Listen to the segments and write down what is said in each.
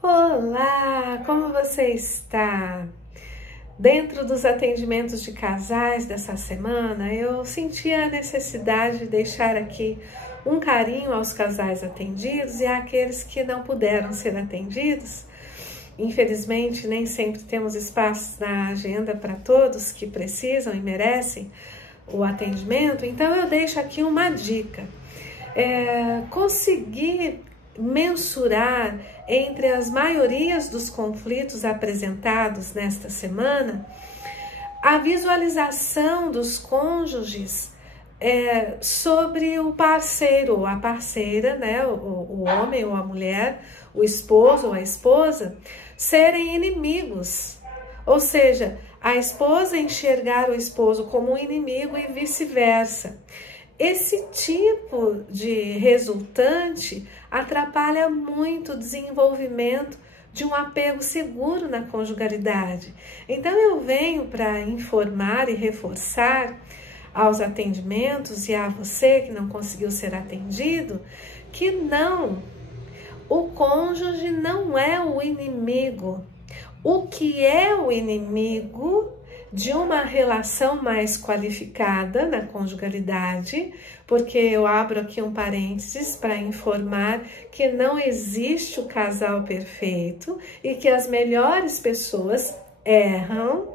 Olá, como você está? Dentro dos atendimentos de casais dessa semana, eu senti a necessidade de deixar aqui um carinho aos casais atendidos e àqueles que não puderam ser atendidos. Infelizmente, nem sempre temos espaços na agenda para todos que precisam e merecem o atendimento, então eu deixo aqui uma dica. Conseguir mensurar entre as maiorias dos conflitos apresentados nesta semana a visualização dos cônjuges sobre o parceiro ou a parceira, né, o homem ou a mulher, o esposo ou a esposa, serem inimigos. Ou seja, a esposa enxergar o esposo como um inimigo e vice-versa. Esse tipo de resultante atrapalha muito o desenvolvimento de um apego seguro na conjugalidade. Então eu venho para informar e reforçar aos atendimentos e a você que não conseguiu ser atendido, que não, o cônjuge não é o inimigo. O que é o inimigo de uma relação mais qualificada na conjugalidade, porque eu abro aqui um parênteses para informar que não existe o casal perfeito e que as melhores pessoas erram.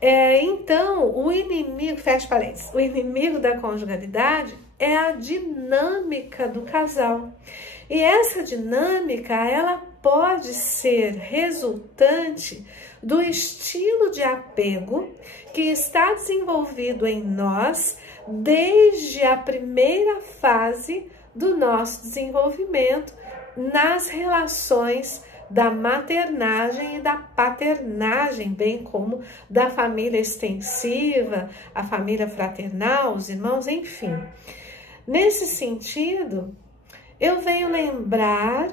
Então, o inimigo, fecha parênteses, o inimigo da conjugalidade é a dinâmica do casal. E essa dinâmica, ela pode ser resultante do estilo de apego que está desenvolvido em nós desde a primeira fase do nosso desenvolvimento nas relações da maternagem e da paternagem, bem como da família extensiva, a família fraternal, os irmãos, enfim. Nesse sentido, eu venho lembrar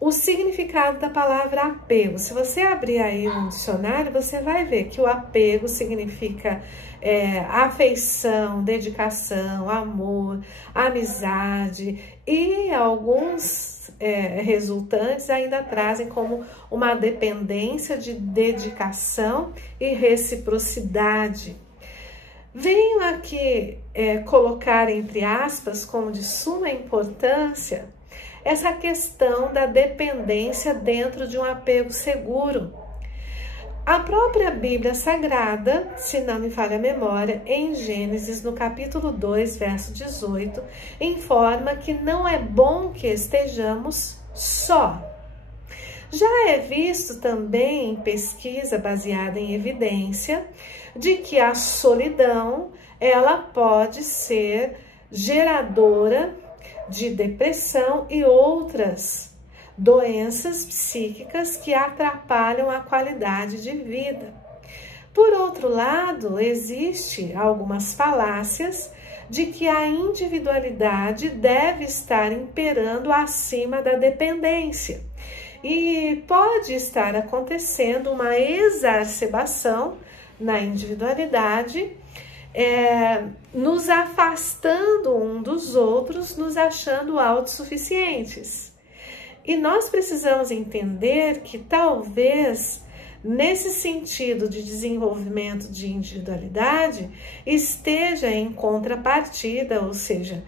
o significado da palavra apego. Se você abrir aí um dicionário, você vai ver que o apego significa afeição, dedicação, amor, amizade, e alguns resultantes ainda trazem como uma dependência de dedicação e reciprocidade. Venho aqui colocar entre aspas como de suma importância essa questão da dependência dentro de um apego seguro. A própria Bíblia Sagrada, se não me falha a memória, em Gênesis, no capítulo 2, verso 18, informa que não é bom que estejamos só. Já é visto também em pesquisa baseada em evidência de que a solidão, ela pode ser geradora de depressão e outras doenças psíquicas que atrapalham a qualidade de vida. Por outro lado, existe algumas falácias de que a individualidade deve estar imperando acima da dependência. E pode estar acontecendo uma exacerbação na individualidade, nos afastando um dos outros, nos achando autossuficientes. E nós precisamos entender que talvez nesse sentido de desenvolvimento de individualidade esteja em contrapartida, ou seja,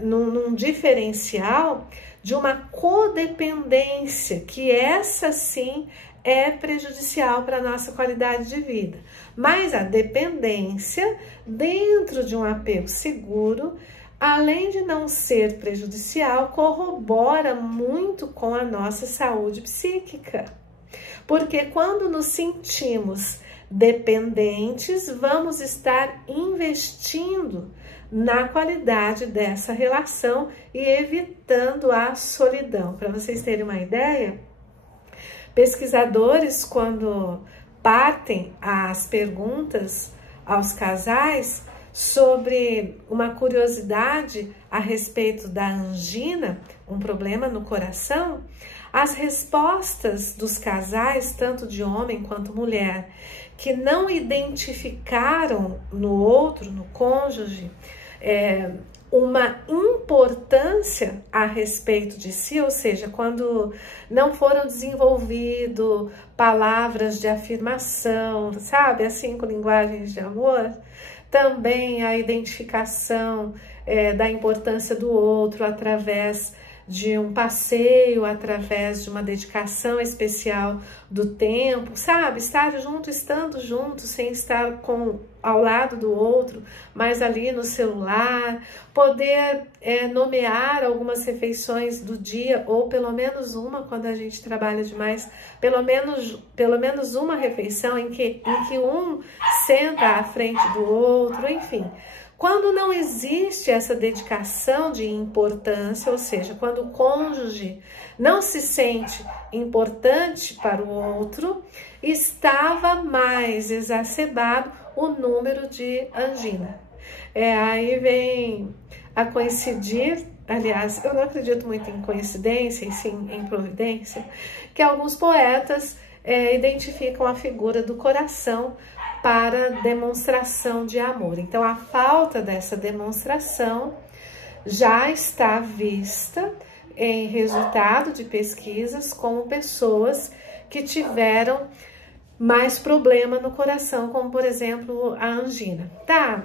num diferencial de uma codependência, que essa sim é prejudicial para a nossa qualidade de vida. Mas a dependência dentro de um apego seguro, além de não ser prejudicial, corrobora muito com a nossa saúde psíquica. Porque quando nos sentimos dependentes, vamos estar investindo na qualidade dessa relação e evitando a solidão. Para vocês terem uma ideia, pesquisadores, quando partem as perguntas aos casais sobre uma curiosidade a respeito da angina, um problema no coração, as respostas dos casais, tanto de homem quanto mulher, que não identificaram no outro, no cônjuge, uma importância a respeito de si, ou seja, quando não foram desenvolvidas palavras de afirmação, sabe, as 5 linguagens de amor, também a identificação da importância do outro através de um passeio, através de uma dedicação especial do tempo, sabe? Estar junto, estando junto, sem estar ao lado do outro, mas ali no celular, poder nomear algumas refeições do dia, ou pelo menos uma, quando a gente trabalha demais, pelo menos uma refeição em que um senta à frente do outro, enfim. Quando não existe essa dedicação de importância, ou seja, quando o cônjuge não se sente importante para o outro, estava mais exacerbado o número de angina. Aí vem a coincidir, aliás, eu não acredito muito em coincidência, e sim em providência, que alguns poetas identificam a figura do coração para demonstração de amor. Então, a falta dessa demonstração já está vista em resultado de pesquisas como pessoas que tiveram mais problema no coração, como por exemplo a angina. Tá,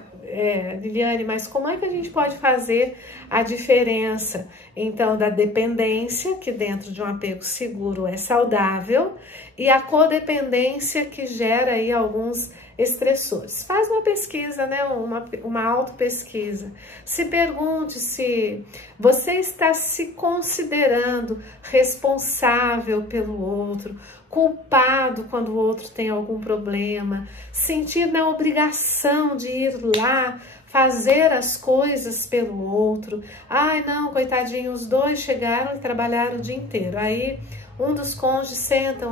Liliane, mas como é que a gente pode fazer a diferença então da dependência, que dentro de um apego seguro é saudável, e a codependência, que gera aí alguns estressores? Faz uma pesquisa, né? Uma autopesquisa. Se pergunte se você está se considerando responsável pelo outro, culpado quando o outro tem algum problema, sentir na obrigação de ir lá fazer as coisas pelo outro. Ai, não, coitadinho, os dois chegaram e trabalharam o dia inteiro. Aí um dos cônjuges senta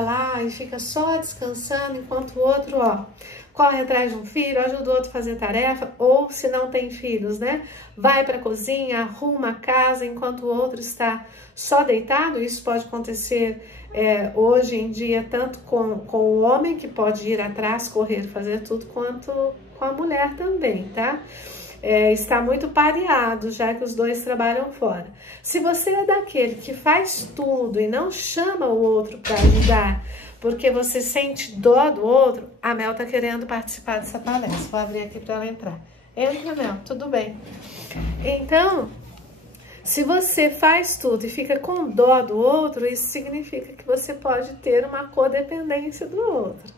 lá e fica só descansando, enquanto o outro, corre atrás de um filho, ajuda o outro a fazer tarefa, ou se não tem filhos, né, vai para a cozinha, arruma a casa, enquanto o outro está só deitado. Isso pode acontecer hoje em dia, tanto com o homem, que pode ir atrás, correr, fazer tudo, quanto com a mulher também, tá? Está muito pareado, já que os dois trabalham fora. Se você é daquele que faz tudo e não chama o outro para ajudar, porque você sente dó do outro, a Mel tá querendo participar dessa palestra. Vou abrir aqui para ela entrar. Entra, Mel, tudo bem. Então, se você faz tudo e fica com dó do outro, isso significa que você pode ter uma codependência do outro,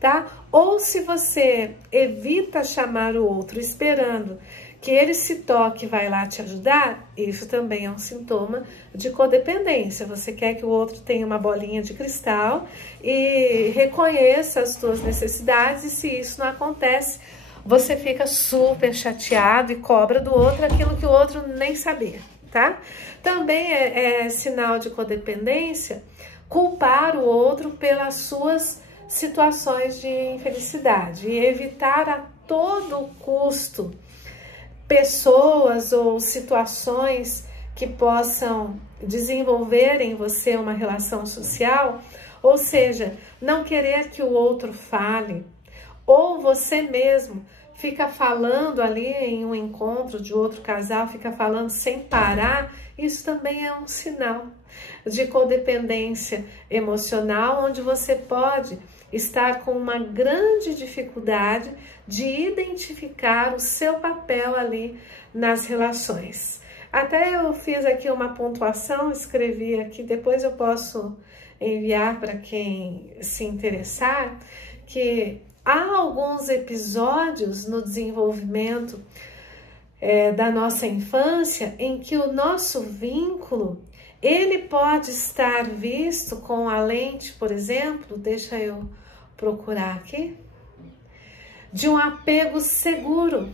tá? Ou se você evita chamar o outro esperando que ele se toque e vai lá te ajudar, isso também é um sintoma de codependência. Você quer que o outro tenha uma bolinha de cristal e reconheça as suas necessidades, e se isso não acontece, você fica super chateado e cobra do outro aquilo que o outro nem sabia, tá? Também é sinal de codependência culpar o outro pelas suas situações de infelicidade e evitar a todo custo pessoas ou situações que possam desenvolver em você uma relação social, ou seja, não querer que o outro fale, ou você mesmo fica falando ali em um encontro de outro casal, fica falando sem parar. Isso também é um sinal de codependência emocional, onde você pode estar com uma grande dificuldade de identificar o seu papel ali nas relações. Até eu fiz aqui uma pontuação, escrevi aqui, depois eu posso enviar para quem se interessar, que há alguns episódios no desenvolvimento da nossa infância em que o nosso vínculo, ele pode estar visto com a lente, por exemplo, deixa eu procurar aqui, de um apego seguro,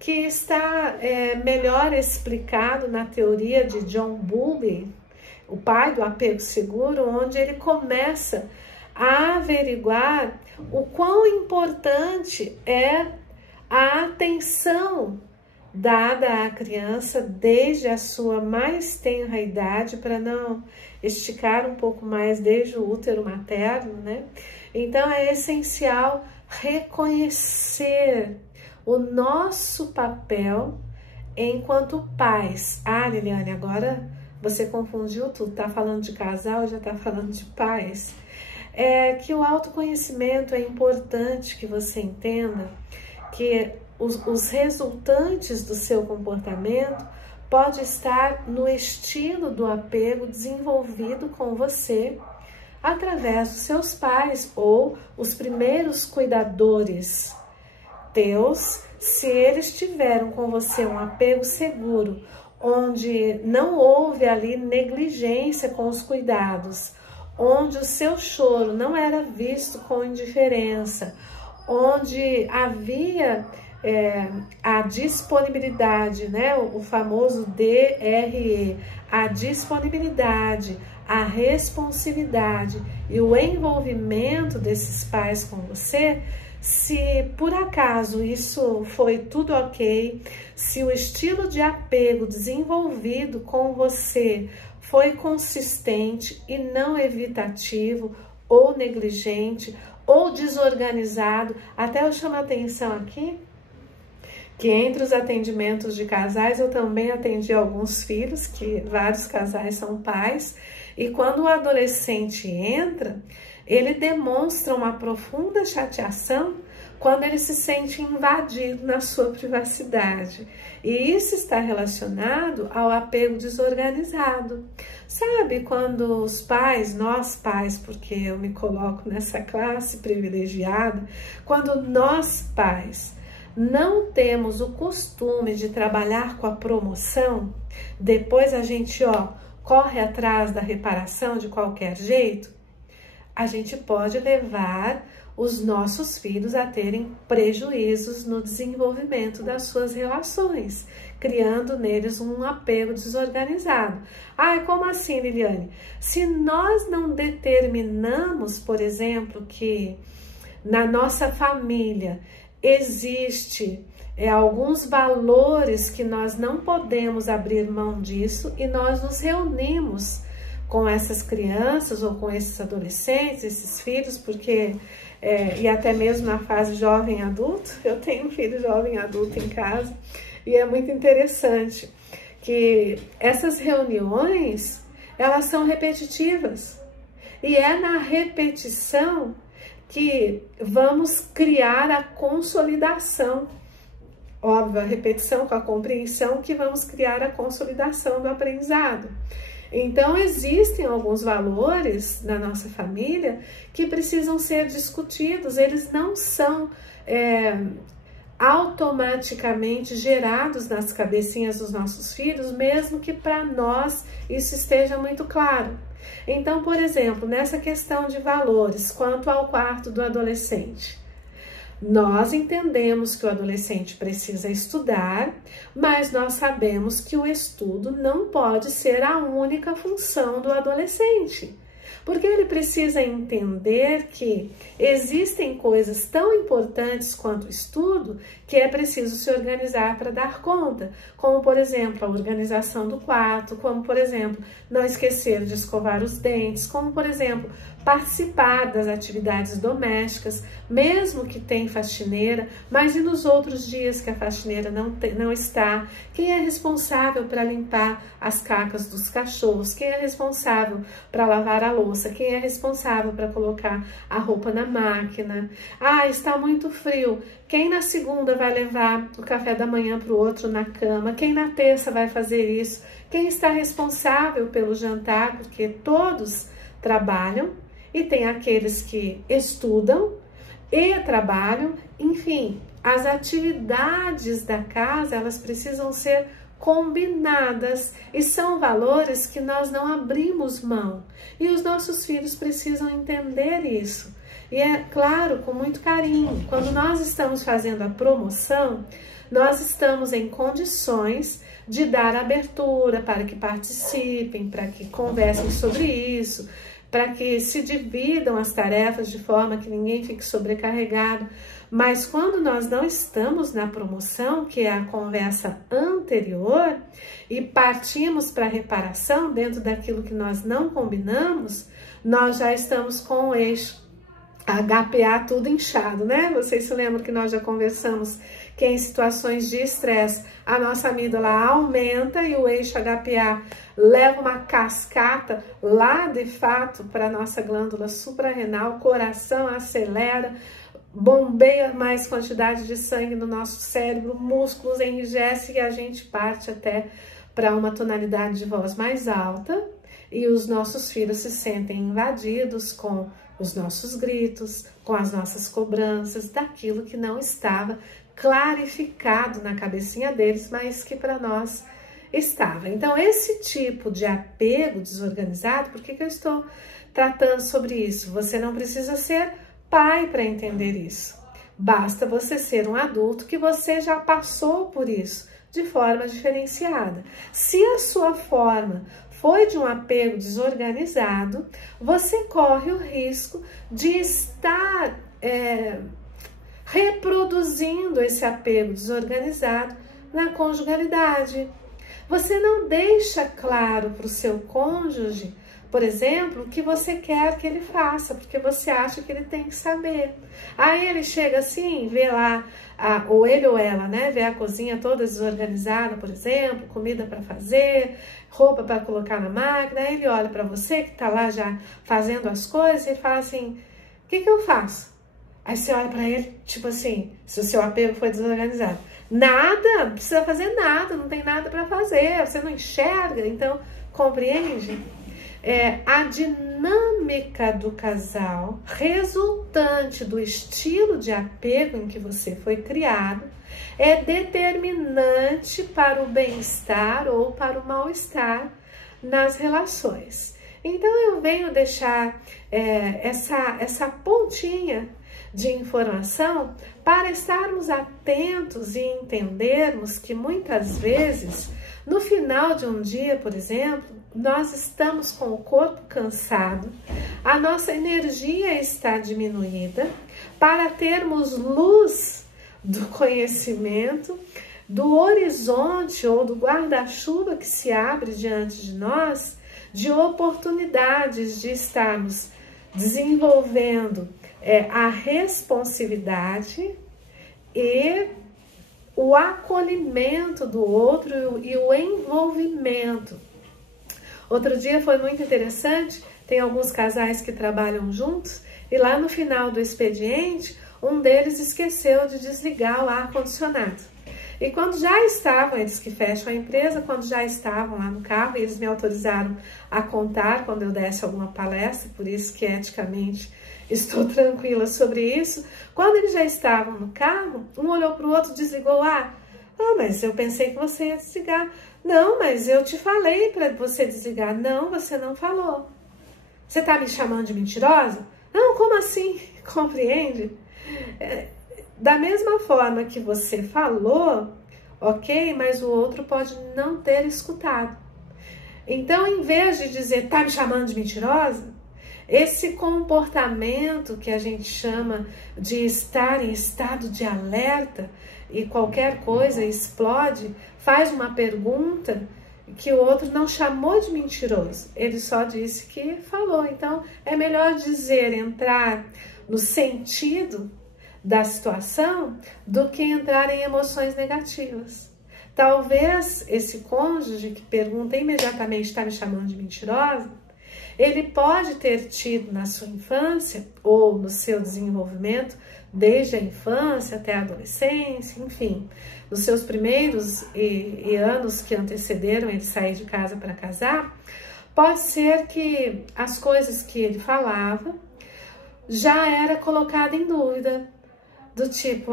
que está melhor explicado na teoria de John Bowlby, o pai do apego seguro, onde ele começa a averiguar o quão importante é a atenção dada à criança desde a sua mais tenra idade, para não esticar um pouco mais desde o útero materno, né? Então é essencial reconhecer o nosso papel enquanto pais. Ah, Liliane, agora você confundiu tudo, tá falando de casal, já tá falando de pais. É que o autoconhecimento é importante que você entenda que os resultantes do seu comportamento pode estar no estilo do apego desenvolvido com você através dos seus pais ou os primeiros cuidadores teus, se eles tiveram com você um apego seguro, onde não houve ali negligência com os cuidados, onde o seu choro não era visto com indiferença, onde havia a disponibilidade, né, o famoso DRE, a disponibilidade, a responsividade e o envolvimento desses pais com você. Se por acaso isso foi tudo ok, se o estilo de apego desenvolvido com você foi consistente e não evitativo ou negligente ou desorganizado, até eu chamo a atenção aqui que entre os atendimentos de casais eu também atendi alguns filhos, que vários casais são pais, e quando o adolescente entra, ele demonstra uma profunda chateação quando ele se sente invadido na sua privacidade. E isso está relacionado ao apego desorganizado. Sabe, quando os pais, nós pais, porque eu me coloco nessa classe privilegiada, quando nós pais não temos o costume de trabalhar com a promoção, depois a gente corre atrás da reparação de qualquer jeito, a gente pode levar os nossos filhos a terem prejuízos no desenvolvimento das suas relações, criando neles um apego desorganizado. Como assim, Liliane? Se nós não determinamos, por exemplo, que na nossa família existe alguns valores que nós não podemos abrir mão disso e nós nos reunimos com essas crianças ou com esses adolescentes, esses filhos, porque e até mesmo na fase jovem adulto, eu tenho um filho jovem adulto em casa e é muito interessante que essas reuniões, elas são repetitivas e é na repetição que vamos criar a consolidação. Óbvio, a repetição com a compreensão que vamos criar a consolidação do aprendizado. Então, existem alguns valores na nossa família que precisam ser discutidos. Eles não são automaticamente gerados nas cabecinhas dos nossos filhos, mesmo que para nós isso esteja muito claro. Então, por exemplo, nessa questão de valores, quanto ao quarto do adolescente, nós entendemos que o adolescente precisa estudar, mas nós sabemos que o estudo não pode ser a única função do adolescente. Porque ele precisa entender que existem coisas tão importantes quanto o estudo que é preciso se organizar para dar conta, como, por exemplo, a organização do quarto, como, por exemplo, não esquecer de escovar os dentes, como, por exemplo, participar das atividades domésticas, mesmo que tenha faxineira, mas e nos outros dias que a faxineira não está? Quem é responsável para limpar as cacas dos cachorros? Quem é responsável para lavar a louça? Quem é responsável para colocar a roupa na máquina? Está muito frio. Quem na segunda vai levar o café da manhã para o outro na cama? Quem na terça vai fazer isso? Quem está responsável pelo jantar? Porque todos trabalham e tem aqueles que estudam e trabalham. Enfim, as atividades da casa, elas precisam ser combinadas e são valores que nós não abrimos mão. E os nossos filhos precisam entender isso. E é claro, com muito carinho, quando nós estamos fazendo a promoção, nós estamos em condições de dar abertura para que participem, para que conversem sobre isso, para que se dividam as tarefas de forma que ninguém fique sobrecarregado. Mas quando nós não estamos na promoção, que é a conversa anterior, e partimos para a reparação dentro daquilo que nós não combinamos, nós já estamos com o eixo HPA tudo inchado, né? Vocês se lembram que nós já conversamos que em situações de estresse a nossa amígdala aumenta e o eixo HPA leva uma cascata lá de fato para a nossa glândula suprarrenal, o coração acelera, bombeia mais quantidade de sangue no nosso cérebro, músculos enrijecem e a gente parte até para uma tonalidade de voz mais alta e os nossos filhos se sentem invadidos com os nossos gritos, com as nossas cobranças, daquilo que não estava clarificado na cabecinha deles, mas que para nós estava. Então, esse tipo de apego desorganizado, por que eu estou tratando sobre isso? Você não precisa ser pai para entender isso. Basta você ser um adulto que você já passou por isso de forma diferenciada. Se a sua forma foi de um apego desorganizado, você corre o risco de estar reproduzindo esse apego desorganizado na conjugalidade. Você não deixa claro para o seu cônjuge, por exemplo, o que você quer que ele faça, porque você acha que ele tem que saber. Aí ele chega assim, vê lá, ou ele ou ela, né, vê a cozinha toda desorganizada, por exemplo, comida para fazer, roupa para colocar na máquina, aí ele olha para você que está lá já fazendo as coisas e fala assim, o que eu faço? Aí você olha para ele, tipo assim, se o seu apego foi desorganizado. Nada, não precisa fazer nada, não tem nada para fazer, você não enxerga, então, compreende? A dinâmica do casal resultante do estilo de apego em que você foi criado é determinante para o bem-estar ou para o mal-estar nas relações. Então eu venho deixar essa pontinha de informação para estarmos atentos e entendermos que muitas vezes, no final de um dia, por exemplo, nós estamos com o corpo cansado, a nossa energia está diminuída, para termos luz do conhecimento, do horizonte ou do guarda-chuva que se abre diante de nós, de oportunidades de estarmos desenvolvendo a responsividade e o acolhimento do outro e o envolvimento. Outro dia foi muito interessante, tem alguns casais que trabalham juntos e lá no final do expediente, um deles esqueceu de desligar o ar-condicionado. E quando já estavam, eles que fecham a empresa, quando já estavam lá no carro, eles me autorizaram a contar quando eu desse alguma palestra, por isso que eticamente estou tranquila sobre isso. Quando eles já estavam no carro, um olhou para o outro, desligou o ar. Ah, mas eu pensei que você ia desligar. Não, mas eu te falei para você desligar. Não, você não falou. Você está me chamando de mentirosa? Não, como assim? Compreende? Da mesma forma que você falou, ok, mas o outro pode não ter escutado. Então, em vez de dizer, tá me chamando de mentirosa, esse comportamento que a gente chama de estar em estado de alerta e qualquer coisa explode, faz uma pergunta que o outro não chamou de mentiroso, ele só disse que falou. Então, é melhor dizer, entrar no sentido da situação do que entrar em emoções negativas. Talvez esse cônjuge que pergunta imediatamente, está me chamando de mentirosa, ele pode ter tido na sua infância ou no seu desenvolvimento, desde a infância até a adolescência, enfim, nos seus primeiros anos que antecederam ele sair de casa para casar, pode ser que as coisas que ele falava já era colocada em dúvida, do tipo,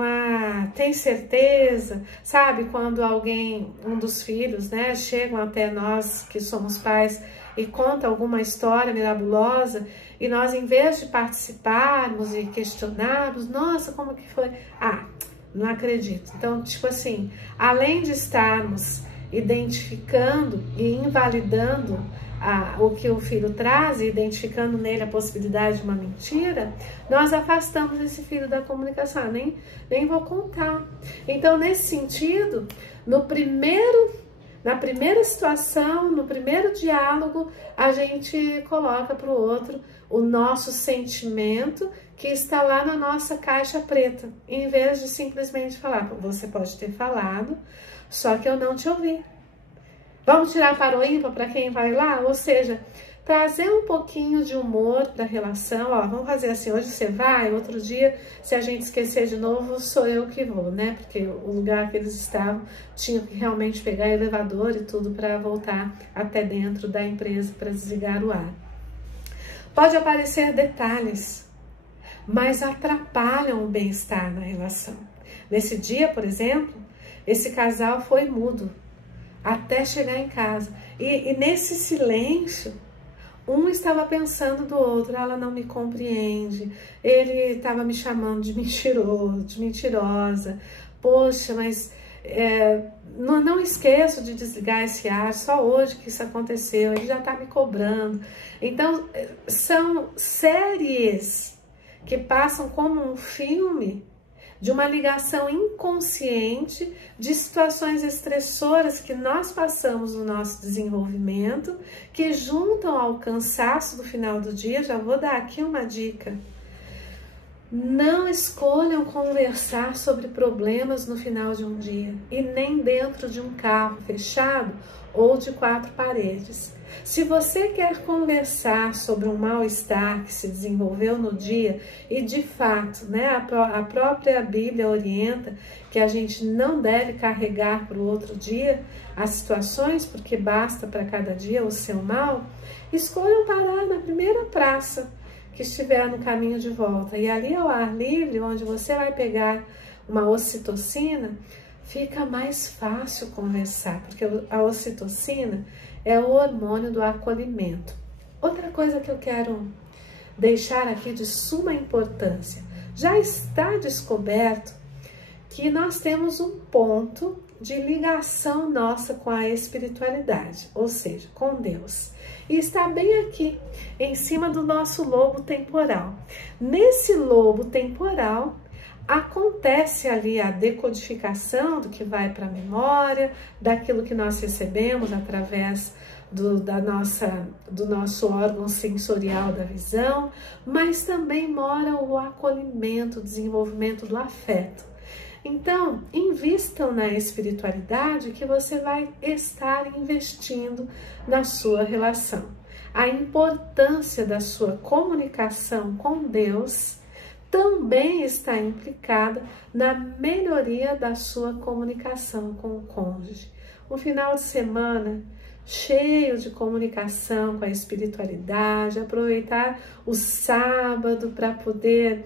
tem certeza? Sabe, quando alguém, um dos filhos, né, chegam até nós que somos pais e conta alguma história mirabulosa e nós, em vez de participarmos e questionarmos, nossa, como que foi? Não acredito. Então, tipo assim, além de estarmos identificando e invalidando o que o filho traz e identificando nele a possibilidade de uma mentira, nós afastamos esse filho da comunicação, nem vou contar. Então, nesse sentido, no primeiro Na primeira situação, no primeiro diálogo, a gente coloca para o outro o nosso sentimento que está lá na nossa caixa preta, em vez de simplesmente falar, você pode ter falado, só que eu não te ouvi. Vamos tirar para o ímpar para quem vai lá? Ou seja, trazer um pouquinho de humor para a relação. Ó, vamos fazer assim, hoje você vai, outro dia, se a gente esquecer de novo, sou eu que vou, né? Porque o lugar que eles estavam, tinha que realmente pegar elevador e tudo para voltar até dentro da empresa para desligar o ar. Pode aparecer detalhes, mas atrapalham o bem-estar na relação. Nesse dia, por exemplo, esse casal foi mudo até chegar em casa. E nesse silêncio, um estava pensando do outro, ela não me compreende, ele estava me chamando de mentiroso, de mentirosa. Poxa, mas não esqueço de desligar esse ar, só hoje que isso aconteceu, ele já está me cobrando. Então, são séries que passam como um filme de uma ligação inconsciente de situações estressoras que nós passamos no nosso desenvolvimento, que juntam ao cansaço do final do dia. Já vou dar aqui uma dica. Não escolham conversar sobre problemas no final de um dia e nem dentro de um carro fechado ou de 4 paredes. Se você quer conversar sobre um mal-estar que se desenvolveu no dia, e de fato, né, a própria Bíblia orienta que a gente não deve carregar para o outro dia as situações, porque basta para cada dia o seu mal, escolham parar na primeira praça que estiver no caminho de volta. E ali ao ar livre, onde você vai pegar uma ocitocina, fica mais fácil conversar, porque a ocitocina é o hormônio do acolhimento. Outra coisa que eu quero deixar aqui de suma importância, já está descoberto que nós temos um ponto de ligação nossa com a espiritualidade, ou seja, com Deus. E está bem aqui, em cima do nosso lobo temporal. Nesse lobo temporal, acontece ali a decodificação do que vai para a memória, daquilo que nós recebemos através do nosso órgão sensorial da visão, mas também mora o acolhimento, o desenvolvimento do afeto. Então, invistam na espiritualidade que você vai estar investindo na sua relação. A importância da sua comunicação com Deus também está implicada na melhoria da sua comunicação com o cônjuge. Um final de semana cheio de comunicação com a espiritualidade, aproveitar o sábado para poder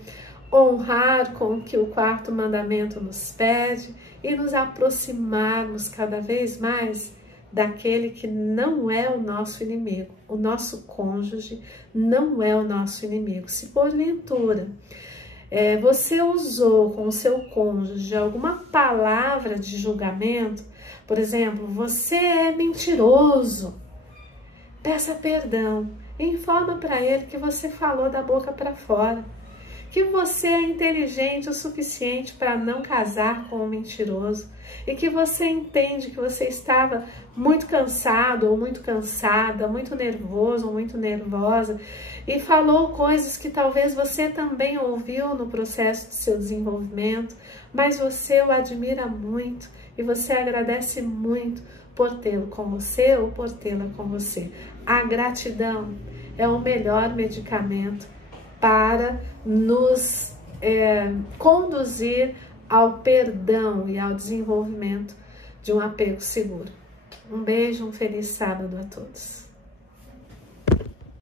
honrar com o que o 4º mandamento nos pede e nos aproximarmos cada vez mais daquele que não é o nosso inimigo. O nosso cônjuge não é o nosso inimigo. Se porventura você usou com o seu cônjuge alguma palavra de julgamento, por exemplo, você é mentiroso, peça perdão, informa para ele que você falou da boca para fora, que você é inteligente o suficiente para não casar com um mentiroso e que você entende que você estava muito cansado ou muito cansada, muito nervoso ou muito nervosa e falou coisas que talvez você também ouviu no processo do seu desenvolvimento, mas você o admira muito e você agradece muito por tê-lo com você ou por tê-la com você. A gratidão é o melhor medicamento para nos conduzir ao perdão e ao desenvolvimento de um apego seguro. Um beijo, um feliz sábado a todos.